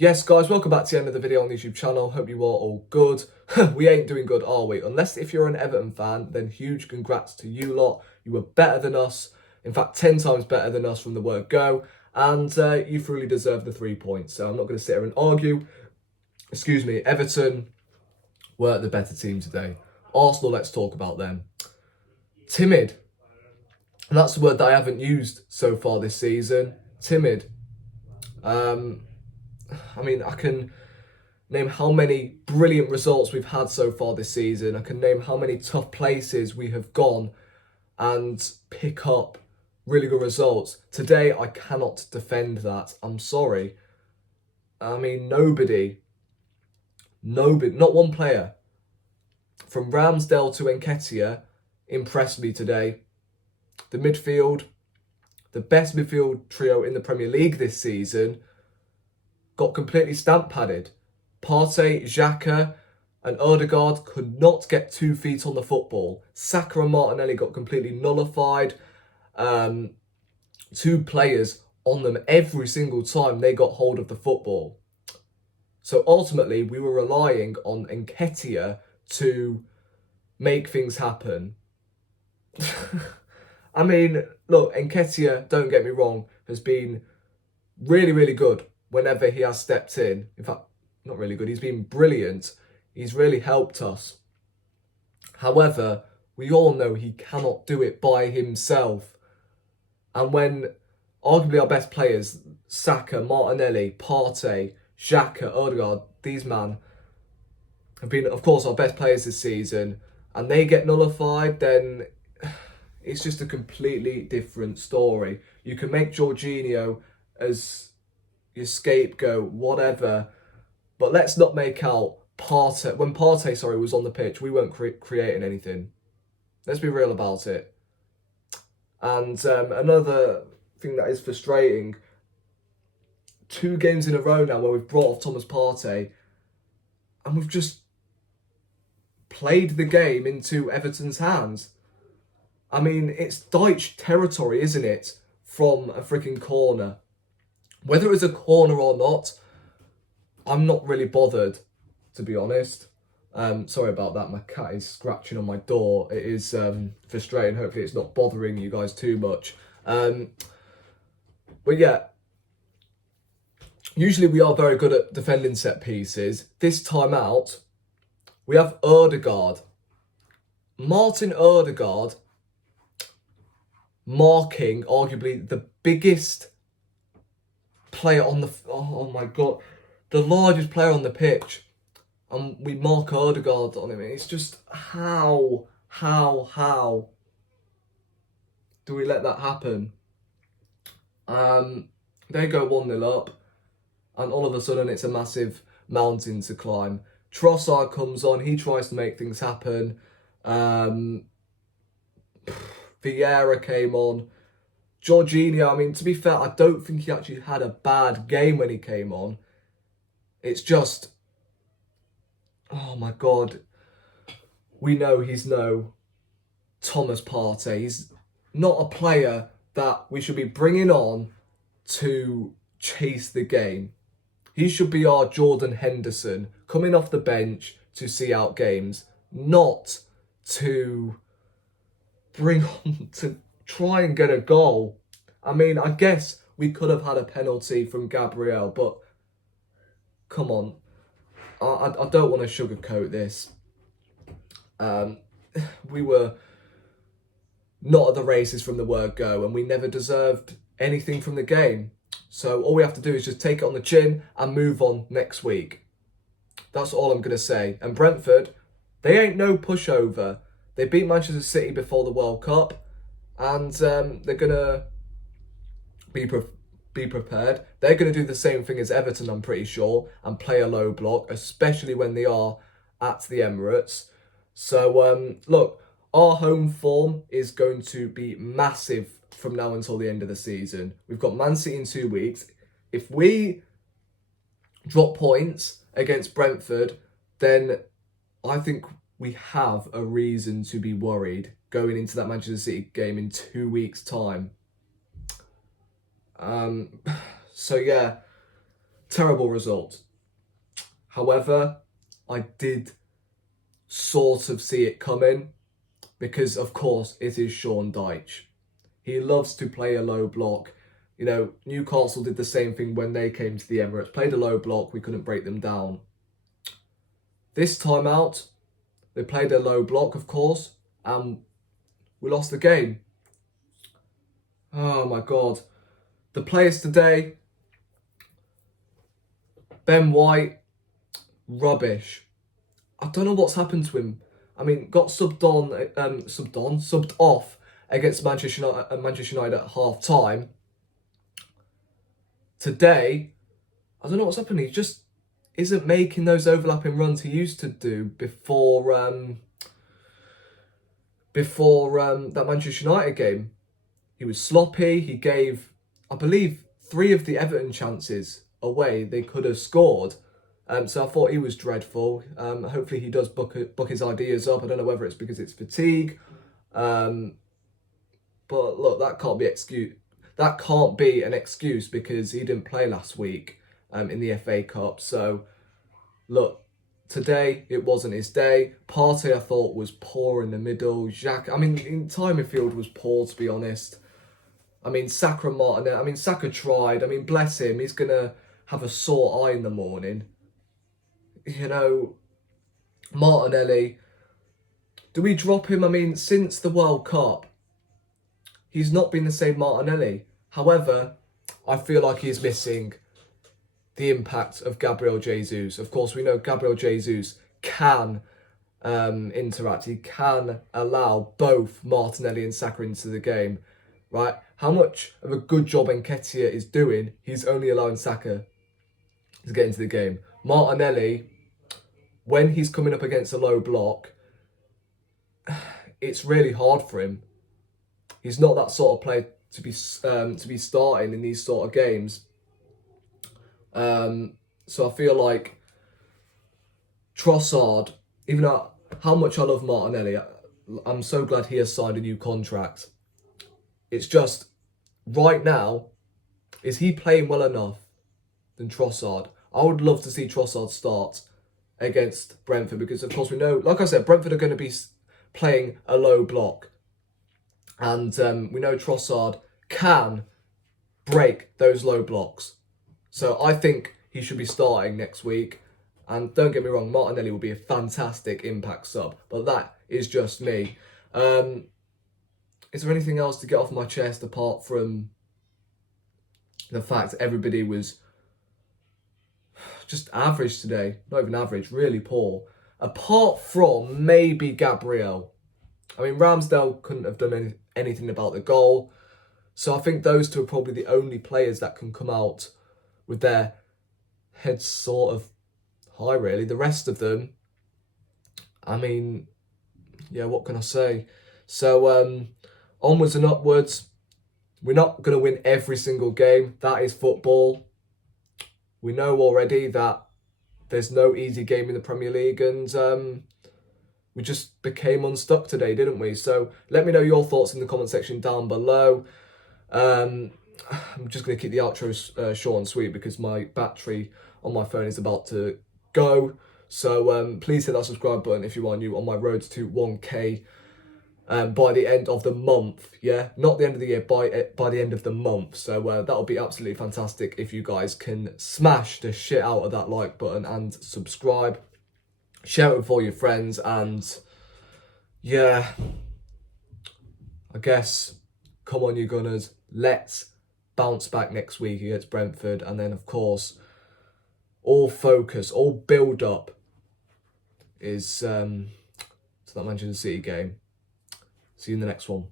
Yes, guys, welcome back to the end of the video on the YouTube channel. Hope you are all good. We ain't doing good, are we? Unless if you're an Everton fan, then huge congrats to you lot. You were better than us. In fact, 10 times better than us from the word go. And you truly deserve the 3 points. So I'm not going to sit here and argue. Excuse me, Everton were the better team today. Arsenal, let's talk about them. Timid. And that's the word that I haven't used so far this season. Timid. I mean, I can name how many brilliant results we've had so far this season. I can name how many tough places we have gone and pick up really good results. Today, I cannot defend that. I'm sorry. I mean, nobody, not one player, from Ramsdale to Nketiah, impressed me today. The midfield, the best midfield trio in the Premier League this season, got completely stamp padded. Partey, Xhaka and Odegaard could not get 2 feet on the football. Saka and Martinelli got completely nullified. 2 players on them every single time they got hold of the football. So ultimately, we were relying on Nketiah to make things happen. I mean, look, Nketiah, don't get me wrong, has been really, really good whenever he has stepped in. In fact, not really good. He's been brilliant. He's really helped us. However, we all know he cannot do it by himself. And when arguably our best players, Saka, Martinelli, Partey, Xhaka, Odegaard, these men have been, of course, our best players this season, and they get nullified, then it's just a completely different story. You can make Jorginho as your scapegoat, whatever, but let's not make out Partey. When Partey, was on the pitch, we weren't creating anything. Let's be real about it. And another thing that is frustrating, 2 games in a row now where we've brought off Thomas Partey and we've just played the game into Everton's hands. I mean, it's Dyche territory, isn't it? From a freaking corner. Whether it was a corner or not, I'm not really bothered, to be honest. Sorry about that. My cat is scratching on my door. It is frustrating. Hopefully it's not bothering you guys too much. But yeah, usually we are very good at defending set pieces. This time out, we have Odegaard. Martin Odegaard marking arguably the biggest player on the, oh my god, the largest player on the pitch, and we mark Odegaard on him. It's just how do we let that happen? They go 1-0 up, and all of a sudden it's a massive mountain to climb. Trossard comes on, he tries to make things happen. Vieira came on. Jorginho, I mean, to be fair, I don't think he actually had a bad game when he came on. It's just, oh my God, we know he's no Thomas Partey. He's not a player that we should be bringing on to chase the game. He should be our Jordan Henderson, coming off the bench to see out games, not to bring on to try and get a goal. I mean, I guess we could have had a penalty from Gabriel, but come on. I don't want to sugarcoat this. We were not at the races from the word go, and we never deserved anything from the game. So all we have to do is just take it on the chin and move on next week. That's all I'm going to say. And Brentford, they ain't no pushover. They beat Manchester City before the World Cup, and they're going to be prepared. They're going to do the same thing as Everton, I'm pretty sure, and play a low block, especially when they are at the Emirates. So, look, our home form is going to be massive from now until the end of the season. We've got Man City in 2 weeks. If we drop points against Brentford, then I think we have a reason to be worried going into that Manchester City game in 2 weeks' time. So yeah, Terrible result. However, I did sort of see it coming because, of course, it is Sean Dyche. He loves to play a low block. You know, Newcastle did the same thing when they came to the Emirates. Played a low block, we couldn't break them down. This time out, they played a low block, of course, and we lost the game. Oh my God. The players today, Ben White, rubbish. I don't know what's happened to him. I mean, got subbed off against Manchester United at half time. Today, I don't know what's happened. He just isn't making those overlapping runs he used to do before that Manchester United game. He was sloppy. He gave, I believe, 3 of the Everton chances away they could have scored. So I thought he was dreadful. Hopefully he does book his ideas up. I don't know whether it's because it's fatigue. But look, that can't be an excuse because he didn't play last week in the FA Cup. So look, today it wasn't his day. Partey I thought was poor in the middle. Xhaka, the entire midfield was poor, to be honest. Saka and Martinelli. Saka tried. Bless him. He's gonna have a sore eye in the morning. You know, Martinelli. Do we drop him? Since the World Cup, he's not been the same Martinelli. However, I feel like he's missing the impact of Gabriel Jesus. Of course, we know Gabriel Jesus can interact. He can allow both Martinelli and Saka into the game, right? How much of a good job Nketiah is doing, he's only allowing Saka to get into the game. Martinelli, when he's coming up against a low block, it's really hard for him. He's not that sort of player to be starting in these sort of games. So I feel like Trossard, even though how much I love Martinelli, I'm so glad he has signed a new contract. It's just, right now, is he playing well enough than Trossard? I would love to see Trossard start against Brentford because, of course, we know, like I said, Brentford are going to be playing a low block. And we know Trossard can break those low blocks. So I think he should be starting next week. And don't get me wrong, Martinelli will be a fantastic impact sub. But that is just me. Is there anything else to get off my chest apart from the fact everybody was just average today? Not even average, really poor. Apart from maybe Gabriel. Ramsdale couldn't have done anything about the goal. So I think those two are probably the only players that can come out with their heads sort of high, really. The rest of them, what can I say? So, onwards and upwards. We're not going to win every single game. That is football. We know already that there's no easy game in the Premier League, and we just became unstuck today, didn't we? So let me know your thoughts in the comment section down below. I'm just going to keep the outro short and sweet because my battery on my phone is about to go. So please hit that subscribe button if you are new on my road to 1K by the end of the month. Yeah, not the end of the year, by the end of the month. So that'll be absolutely fantastic if you guys can smash the shit out of that like button and subscribe. Share it with all your friends, and yeah, I guess, come on you Gunners, let's bounce back next week against Brentford, and then of course all focus, all build up is to that Manchester City game. See you in the next one.